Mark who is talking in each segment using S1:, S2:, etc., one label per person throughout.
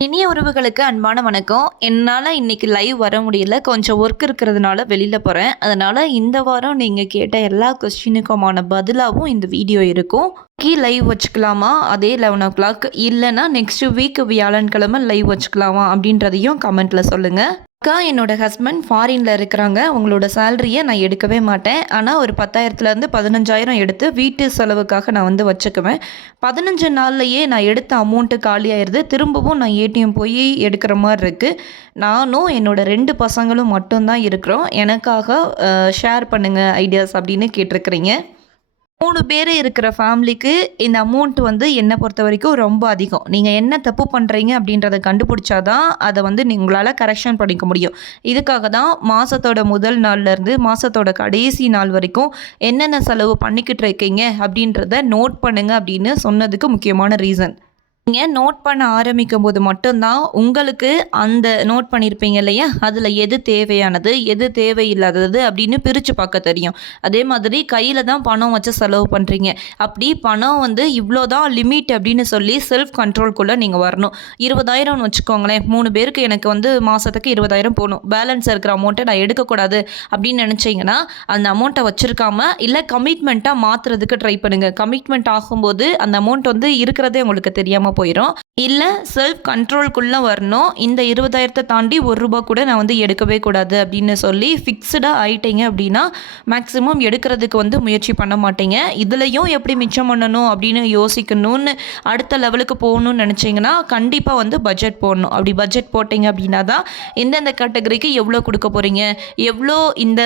S1: இனிய உறவுகளுக்கு அன்பான வணக்கம். என்னால் இன்னைக்கு லைவ் வர முடியல. கொஞ்சம் ஒர்க் இருக்கிறதுனால வெளியில் போகிறேன் அதனால் இந்த வாரம் நீங்கள் கேட்ட எல்லா கொஸ்டினுக்குமான பதிலாகவும் இந்த வீடியோ இருக்கும். கீ லைவ் வச்சுக்கலாமா? அதே லெவன் ஓ கிளாக் இல்லைன்னா நெக்ஸ்ட் வீக் வியாழன்கிழமை லைவ் வச்சுக்கலாமா அப்படின்றதையும் கமெண்ட்டில் சொல்லுங்கள் அக்கா என்னோட ஹஸ்பண்ட் ஃபாரினில் இருக்கிறாங்க. உங்களோட சேலரியை நான் எடுக்கவே மாட்டேன். ஆனால் ஒரு பத்தாயிரத்துலேருந்து பதினஞ்சாயிரம் எடுத்து வீட்டு செலவுக்காக நான் வந்து வச்சுக்குவேன். பதினஞ்சு நாள்லையே நான் எடுத்த அமௌண்ட்டு காலியாயிருது திரும்பவும் நான் ஏடிஎம் போய் எடுக்கிற மாதிரி இருக்குது நானும் என்னோட ரெண்டு பசங்களும் மட்டும்தான் இருக்கிறோம். எனக்காக ஷேர் பண்ணுங்கள் ஐடியாஸ் அப்படின்னு கேட்டிருக்கிறீங்க. மூணு பேர் இருக்கிற ஃபேமிலிக்கு இந்த அமௌண்ட் வந்து என்னை பொறுத்த வரைக்கும் ரொம்ப அதிகம். நீங்கள் என்ன தப்பு பண்ணுறீங்க அப்படின்றத கண்டுபிடிச்சாதான் அதை வந்து நீ- உங்களால் கரெக்ஷன் பண்ணிக்க முடியும். இதுக்காக தான் மாதத்தோட முதல் நாள்லேருந்து மாதத்தோட கடைசி நாள் வரைக்கும் என்னென்ன செலவு பண்ணிக்கிட்டு இருக்கீங்க அப்படின்றத நோட் பண்ணுங்க அப்படின்னு சொன்னதுக்கு முக்கியமான ரீசன் நீங்கள் நோட் பண்ண ஆரம்பிக்கும் போது மட்டும்தான் உங்களுக்கு அந்த நோட் பண்ணியிருப்பீங்க இல்லையா? அதில் எது தேவையானது எது தேவையில்லாதது அப்படின்னு பிரித்து பார்க்க தெரியும். அதே மாதிரி கையில் தான் பணம் வச்சு செலவு பண்ணுறீங்க அப்படி பணம் வந்து இவ்வளோ தான் லிமிட் அப்படின்னு சொல்லி செல்ஃப் கண்ட்ரோல்குள்ளே நீங்கள் வரணும். இருபதாயிரம்னு வச்சுக்கோங்களேன். மூணு பேருக்கு எனக்கு வந்து மாதத்துக்கு இருபதாயிரம் போகணும். பேலன்ஸ் இருக்கிற அமௌண்ட்டை நான் எடுக்கக்கூடாது அப்படின்னு நினச்சிங்கன்னா அந்த அமௌண்ட்டை வச்சுருக்காம இல்லை கமிட்மெண்ட்டாக மாற்றுறதுக்கு ட்ரை பண்ணுங்கள் கமிட்மெண்ட் ஆகும்போது அந்த அமௌண்ட் வந்து இருக்கிறதே உங்களுக்கு தெரியாமல் போயிடும் இல்லை செல்ஃப் கண்ட்ரோல்குள்ளே வரணும். இந்த இருபதாயிரத்தை தாண்டி ஒரு ரூபா கூட நான் வந்து எடுக்கவே கூடாது அப்படின்னு சொல்லி ஃபிக்ஸ்டாக ஆயிட்டீங்க அப்படின்னா மேக்ஸிமம் எடுக்கிறதுக்கு வந்து முயற்சி பண்ண மாட்டீங்க. இதுலேயும் எப்படி மிச்சம் பண்ணணும் அப்படின்னு யோசிக்கணும்னு அடுத்த லெவலுக்கு போகணும்னு நினச்சிங்கன்னா கண்டிப்பாக வந்து பட்ஜெட் போடணும். அப்படி பட்ஜெட் போட்டிங்க அப்படின்னா தான் எந்தெந்த கேட்டகரிக்கு எவ்வளோ கொடுக்க போகிறீங்க எவ்வளோ இந்த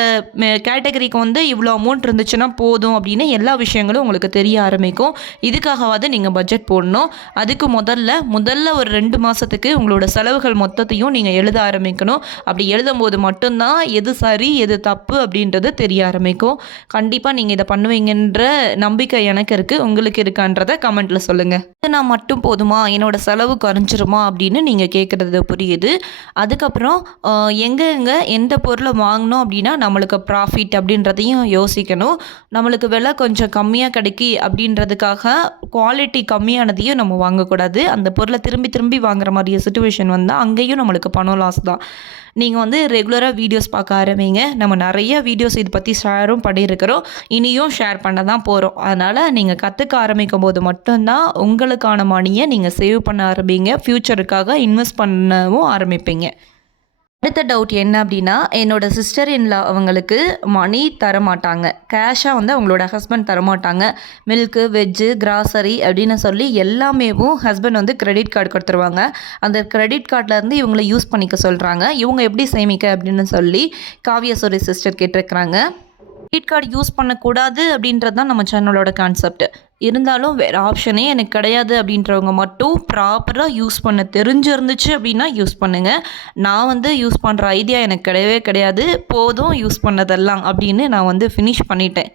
S1: கேட்டகரிக்கு வந்து இவ்வளோ அமௌண்ட் இருந்துச்சுன்னா போதும் அப்படின்னு எல்லா விஷயங்களும் உங்களுக்கு தெரிய ஆரம்பிக்கும். இதுக்காகவாவது நீங்கள் பட்ஜெட் போடணும். அதுக்கு முதல்ல முதல்ல ஒரு ரெண்டு மாதத்துக்கு உங்களோட செலவுகள் மொத்தத்தையும் நீங்கள் எழுத ஆரம்பிக்கணும். அப்படி எழுதும் போது மட்டும்தான் எது சரி எது தப்பு அப்படின்றது தெரிய ஆரம்பிக்கும். கண்டிப்பாக நீங்கள் இதை பண்ணுவீங்கன்ற நம்பிக்கை எனக்கு இருக்குது உங்களுக்கு இருக்கான்றதை கமெண்ட்டில் சொல்லுங்கள் இது நான் மட்டும் போதுமா? என்னோட செலவு குறைஞ்சிருமா? அப்படின்னு நீங்கள் கேட்குறது புரியுது. அதுக்கப்புறம் எங்கெங்கே எந்த பொருளை வாங்கினோம் அப்படின்னா நம்மளுக்கு ப்ராஃபிட் அப்படின்றதையும் யோசிக்கணும். நம்மளுக்கு விலை கொஞ்சம் கம்மியாக கிடைக்கி அப்படின்றதுக்காக குவாலிட்டி கம்மியானதையும் நம்ம வாங்கக்கூடாது. அந்த பொருளை திரும்பி திரும்பி வாங்குற மாதிரி சுச்சுவேஷன் வந்தால் அங்கேயும் நம்மளுக்கு பணம் லாஸ் தான். நீங்கள் வந்து ரெகுலராக வீடியோஸ் பார்க்க ஆரம்பிங்க. நம்ம நிறைய வீடியோஸ் இதை பற்றி ஷேரும் பண்ணியிருக்கிறோம் இனியும் ஷேர் பண்ண தான் போகிறோம் அதனால் நீங்கள் கற்றுக்க ஆரம்பிக்கும் போது மட்டும்தான் உங்களுக்கான மணியை நீங்கள் சேவ் பண்ண ஆரம்பிங்க. ஃப்யூச்சருக்காக இன்வெஸ்ட் பண்ணவும் ஆரம்பிப்பீங்க. அடுத்த டவுட் என்ன அப்படின்னா என்னோட சிஸ்டர் இன்லா அவங்களுக்கு மணி தரமாட்டாங்க. கேஷாக வந்து அவங்களோட ஹஸ்பண்ட் தரமாட்டாங்க. மில்க்கு வெஜ்ஜு கிராசரி அப்படின்னு சொல்லி எல்லாமேவும் ஹஸ்பண்ட் வந்து கிரெடிட் கார்டு கொடுத்துருவாங்க. அந்த கிரெடிட் கார்ட்லேருந்து இவங்களை யூஸ் பண்ணிக்க சொல்கிறாங்க இவங்க எப்படி சேமிக்க அப்படின்னு சொல்லி காவியஸ்வரி சிஸ்டர் கேட்டிருக்கிறாங்க. கிரெடிட் கார்டு யூஸ் பண்ணக்கூடாது அப்படின்றது தான் நம்ம சேனலோட கான்செப்ட். இருந்தாலும் வேறு ஆப்ஷனே எனக்கு கிடையாது அப்படின்றவங்க மட்டும் ப்ராப்பராக யூஸ் பண்ண தெரிஞ்சிருந்துச்சு அப்படின்னா யூஸ் பண்ணுங்கள் நான் வந்து யூஸ் பண்ணுற ஐடியா எனக்கு கிடையவே கிடையாது. போதும் யூஸ் பண்ணதெல்லாம் அப்படின்னு நான் வந்து ஃபினிஷ் பண்ணிட்டேன்.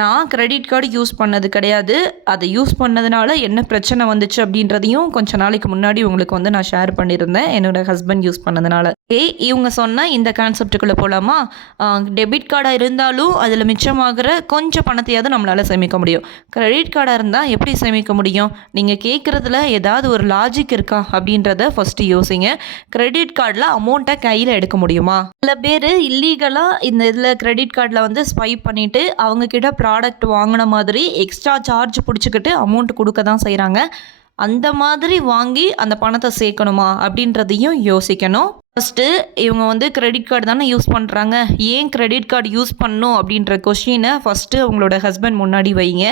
S1: நான் கிரெடிட் கார்டு யூஸ் பண்ணது கிடையாது. அதை யூஸ் பண்ணதுனால என்ன பிரச்சனை வந்துச்சு அப்படின்றதையும் கொஞ்ச நாளைக்கு முன்னாடி உங்களுக்கு வந்து நான் ஷேர் பண்ணியிருந்தேன். என்னோட ஹஸ்பண்ட் யூஸ் பண்ணதுனால. ஏய் இவங்க சொன்ன இந்த கான்செப்டுக்குள்ளே போகலாமா டெபிட் கார்டாக இருந்தாலும் அதில் மிச்சமாகிற கொஞ்சம் பணத்தையாவது நம்மளால் சேமிக்க முடியும். கிரெடிட் கார்டாக இருந்தால் எப்படி சேமிக்க முடியும்? நீங்கள் கேட்குறதுல ஏதாவது ஒரு லாஜிக் இருக்கா அப்படின்றத ஃபஸ்ட்டு யோசிங்க. கிரெடிட் கார்டில் அமௌண்ட்டை கையில் எடுக்க முடியுமா? சில பேர் இல்லீகலாக இந்த இதில் கிரெடிட் கார்டில் வந்து ஸ்வைப் பண்ணிவிட்டு அவங்கக்கிட்ட ப்ராடக்ட் வாங்கின மாதிரி எக்ஸ்ட்ரா சார்ஜ் பிடிச்சிக்கிட்டு அமௌண்ட் கொடுக்க தான் செய்கிறாங்க அந்த மாதிரி வாங்கி அந்த பணத்தை சேர்க்கணுமா அப்படின்றதையும் யோசிக்கணும். ஃபஸ்ட்டு இவங்க வந்து கிரெடிட் கார்டு தானே யூஸ் பண்ணுறாங்க ஏன் கிரெடிட் கார்டு யூஸ் பண்ணணும் அப்படின்ற கொஷினை ஃபஸ்ட்டு உங்களோட ஹஸ்பண்ட் முன்னாடி வைங்க.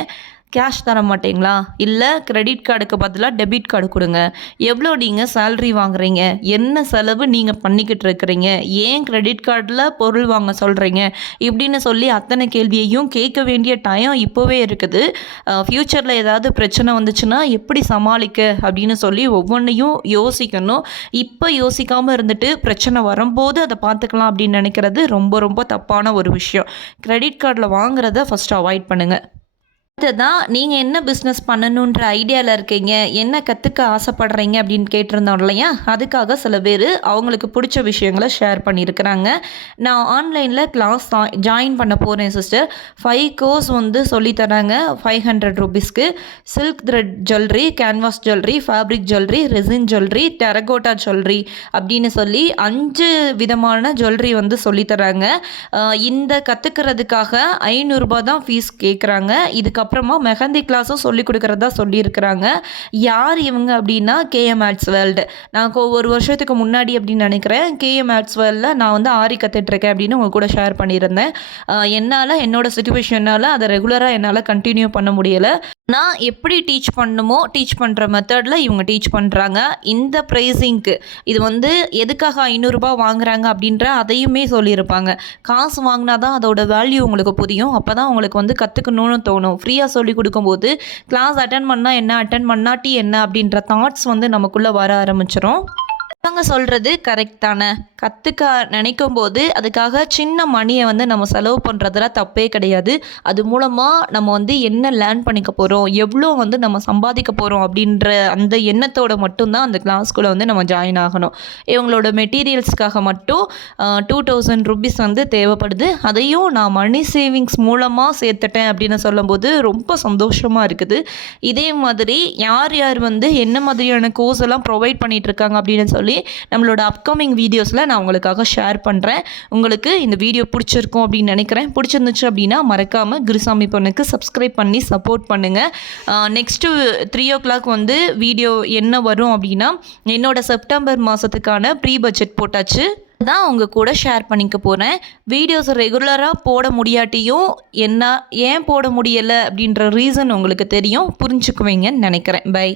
S1: கேஷ் தர மாட்டீங்களா? இல்லை கிரெடிட் கார்டுக்கு பதிலாக டெபிட் கார்டு கொடுங்க. எவ்வளோ நீங்கள் சேல்ரி வாங்குறீங்க? என்ன செலவு நீங்கள் பண்ணிக்கிட்டு இருக்கிறீங்க? ஏன் கிரெடிட் கார்டில் பொருள் வாங்க சொல்கிறீங்க இப்படின்னு சொல்லி அத்தனை கேள்வியையும் கேட்க வேண்டிய டைம் இப்போவே இருக்குது. ஃப்யூச்சரில் ஏதாவது பிரச்சனை வந்துச்சுன்னா எப்படி சமாளிக்க? அப்படின்னு சொல்லி ஒவ்வொன்றையும் யோசிக்கணும். இப்போ யோசிக்காமல் இருந்துட்டு பிரச்சனை வரும்போது அதை பார்த்துக்கலாம் அப்படின்னு நினைக்கிறது ரொம்ப ரொம்ப தப்பான ஒரு விஷயம். கிரெடிட் கார்டில் வாங்குறத ஃபஸ்ட்டு அவாய்ட் பண்ணுங்கள் தான் நீங்கள் என்ன பிஸ்னஸ் பண்ணணுன்ற ஐடியாவில் இருக்கீங்க என்ன கற்றுக்க ஆசைப்படுறீங்க அப்படின்னு கேட்டிருந்தோம் இல்லையா அதுக்காக சில பேர் அவங்களுக்கு பிடிச்ச விஷயங்களை ஷேர் பண்ணியிருக்கிறாங்க. நான் ஆன்லைனில் கிளாஸ் ஜாயின் பண்ண போகிறேன் சிஸ்டர் ஃபைவ் கோர்ஸ் வந்து சொல்லித்தராங்க ஃபைவ் ஹண்ட்ரட் ருபீஸ்க்கு silk thread jewellery canvas jewellery fabric jewellery resin jewellery terracotta jewellery அப்படின்னு சொல்லி அஞ்சு விதமான ஜுவல்லரி வந்து சொல்லித்தராங்க இந்த கற்றுக்கிறதுக்காக ஐநூறுரூபா தான் ஃபீஸ் கேட்குறாங்க இதுக்கப்புறம் மெஹந்தி கிளாஸும் சொல்லி கொடுக்குறதா சொல்லியிருக்கிறாங்க. யார் இவங்க அப்படின்னா கேஎம் ஆர்ட்ஸ் வேர்ல்டு நான் ஒரு வருஷத்துக்கு முன்னாடி அப்படின்னு நினைக்கிறேன். கேஎம் ஆர்ட்ஸ் வேர்ல்டில் நான் வந்து ஆரி கற்றுட்ருக்கேன் அப்படின்னு உங்கள் கூட ஷேர் பண்ணியிருந்தேன். என்னால் என்னோடய சுச்சுவேஷனால் அதை ரெகுலராக என்னால் கண்டினியூ பண்ண முடியலை. நான் எப்படி டீச் பண்ணணுமோ டீச் பண்ணுற மெத்தடில் இவங்க டீச் பண்ணுறாங்க இந்த ப்ரைஸிங்க்கு இது வந்து எதுக்காக ஐநூறுரூபா வாங்குறாங்க அப்படின்ற அதையுமே சொல்லியிருப்பாங்க. காசு வாங்கினா தான் அதோட வேல்யூ உங்களுக்கு புரியும். அப்போ தான் உங்களுக்கு வந்து கற்றுக்கணும்னு தோணும். ஃப்ரீயாக சொல்லிக் கொடுக்கும்போது கிளாஸ் அட்டன் பண்ணால் என்ன அட்டன் பண்ணாட்டி என்ன அப்படின்ற தாட்ஸ் வந்து நமக்குள்ளே வர ஆரம்பிச்சிடும் அவங்க சொல்கிறது கரெக்ட் தானே. கற்றுக்க நினைக்கும் போது அதுக்காக சின்ன மணியை வந்து நம்ம செலவு பண்ணுறதுல தப்பே கிடையாது. அது மூலமாக நம்ம வந்து என்ன லேர்ன் பண்ணிக்க போகிறோம் எவ்வளோ வந்து நம்ம சம்பாதிக்க போகிறோம் அப்படின்ற அந்த எண்ணத்தோட மட்டும்தான் அந்த கிளாஸ்க்குள்ளே வந்து நம்ம ஜாயின் ஆகணும். இவங்களோட மெட்டீரியல்ஸ்க்காக மட்டும் டூ தௌசண்ட் ருபீஸ் வந்து தேவைப்படுது. அதையும் நான் மணி சேவிங்ஸ் மூலமாக சேர்த்துட்டேன் அப்படின்னு சொல்லும்போது ரொம்ப சந்தோஷமாக இருக்குது. இதே மாதிரி யார் யார் வந்து என்ன மாதிரியான கோர்ஸ் எல்லாம் ப்ரொவைட் பண்ணிகிட்ருக்காங்க இருக்காங்க அப்படின்னு சொல்லி நம்மளோட அப்கமிங் வீடியோஸில் நான் உங்களுக்காக ஷேர் பண்ணுறேன் உங்களுக்கு இந்த வீடியோ பிடிச்சிருக்கும் அப்படின்னு நினைக்கிறேன். பிடிச்சிருந்துச்சு அப்படின்னா மறக்காமல் குருசாமி பொண்ணுக்கு சப்ஸ்கிரைப் பண்ணி சப்போர்ட் பண்ணுங்கள் நெக்ஸ்ட்டு த்ரீ ஓ கிளாக் வந்து வீடியோ என்ன வரும் அப்படின்னா என்னோட செப்டம்பர் மாதத்துக்கான ப்ரீ பட்ஜெட் போட்டாச்சு. தான் உங்கள் கூட ஷேர் பண்ணிக்க போகிறேன் வீடியோஸ் ரெகுலராக போட முடியாட்டியும் என்ன ஏன் போட முடியலை அப்படின்ற ரீசன் உங்களுக்கு தெரியும். புரிஞ்சுக்குவீங்கன்னு நினைக்கிறேன். பை